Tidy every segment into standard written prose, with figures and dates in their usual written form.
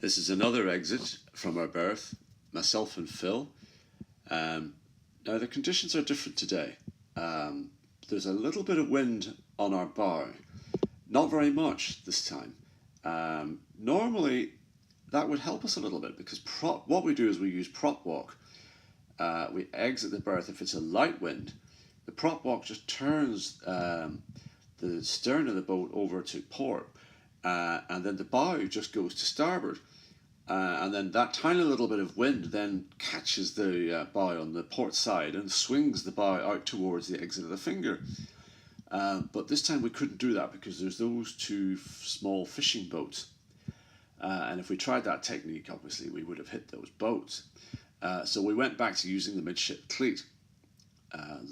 This is another exit from our berth, myself and Phil. Now the conditions are different today. There's a little bit of wind on our bow, not very much this time. Normally that would help us a little bit because what we do is we use prop walk. We exit the berth if it's a light wind. The prop walk just turns the stern of the boat over to port, and then the bow just goes to starboard. And then that tiny little bit of wind then catches the bow on the port side and swings the bow out towards the exit of the finger. But this time we couldn't do that because there's those two small fishing boats. And if we tried that technique, obviously we would have hit those boats. So we went back to using the midship cleat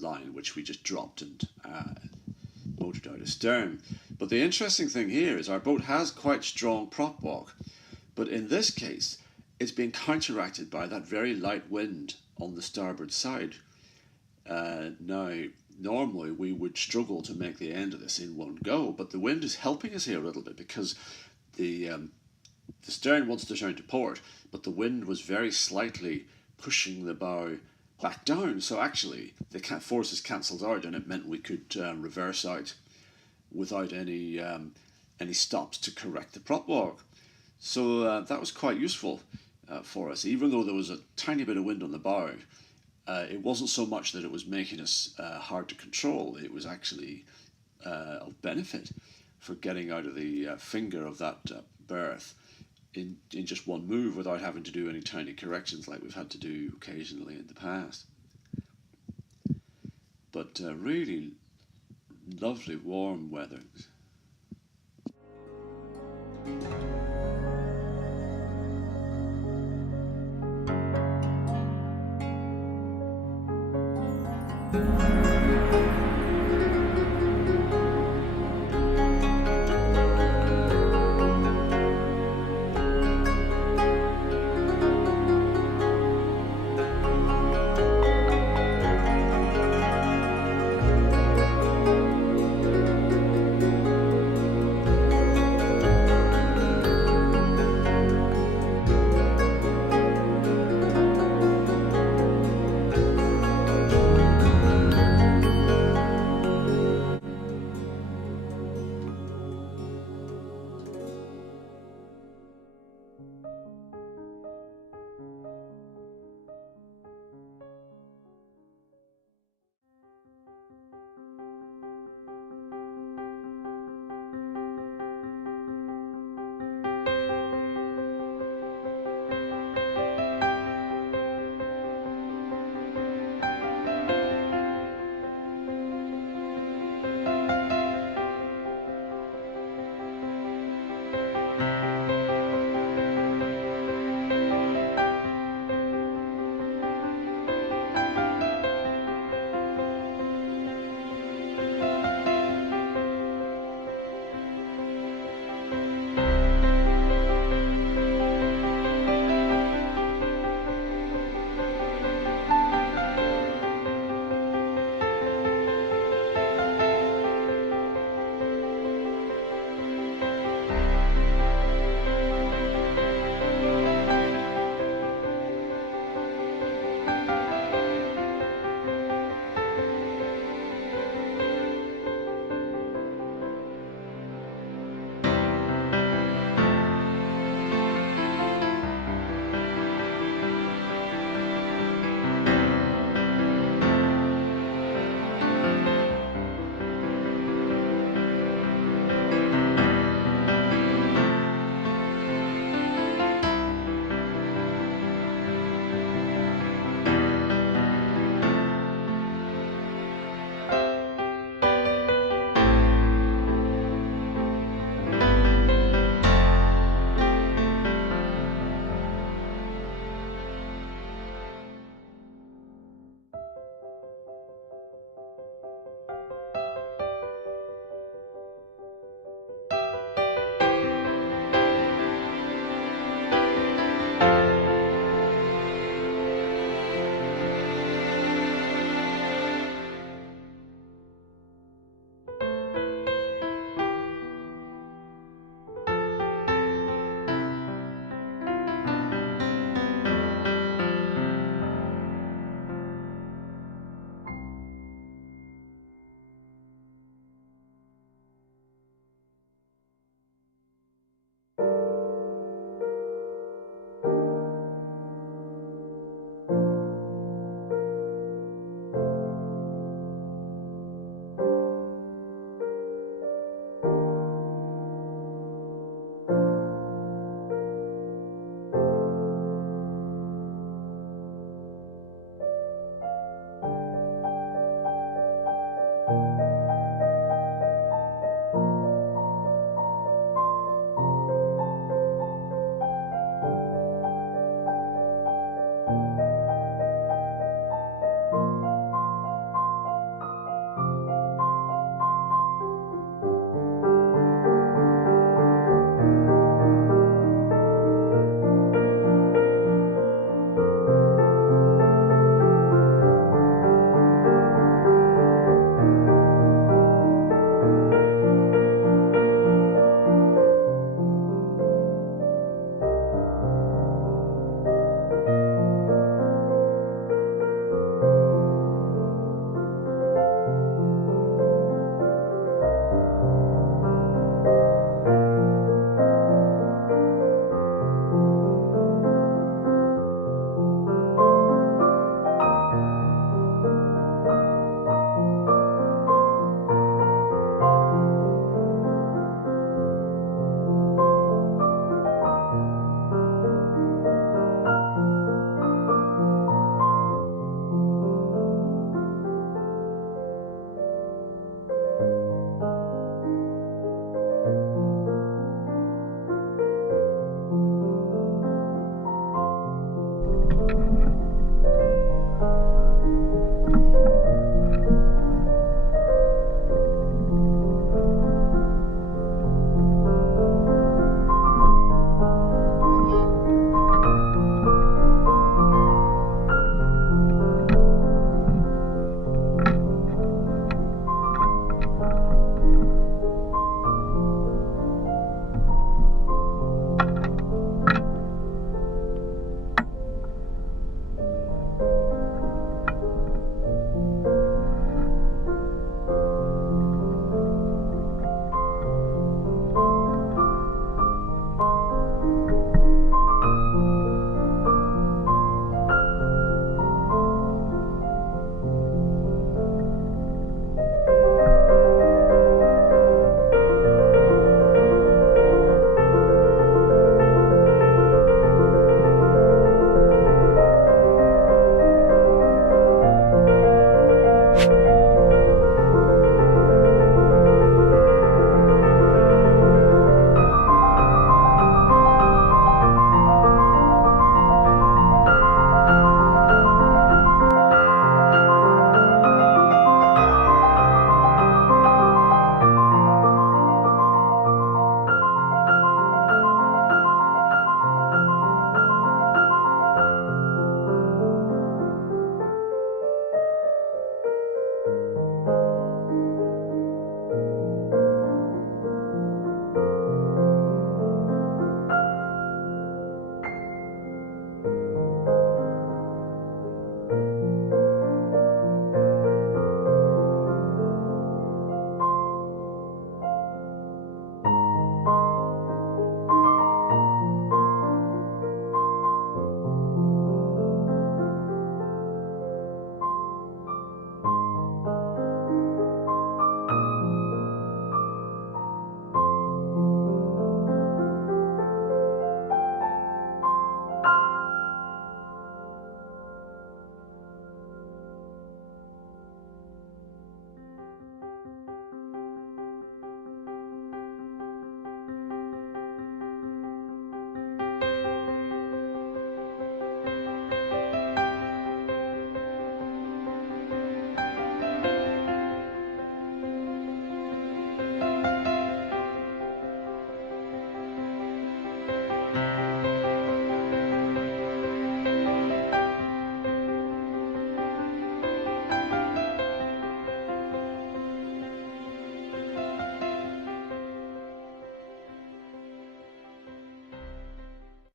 line, which we just dropped and motored out astern. But the interesting thing here is our boat has quite strong prop walk. But in this case, it's being counteracted by that very light wind on the starboard side. Now, normally we would struggle to make the end of this in one go, but the wind is helping us here a little bit because the stern wants to turn to port, but the wind was very slightly pushing the bow back down. So actually, the forces cancelled out, and it meant we could reverse out without any stops to correct the prop walk. So that was quite useful for us. Even though there was a tiny bit of wind on the bow, it wasn't so much that it was making us hard to control. It was actually of benefit for getting out of the finger of that berth in just one move without having to do any tiny corrections like we've had to do occasionally in the past. But really lovely warm weather.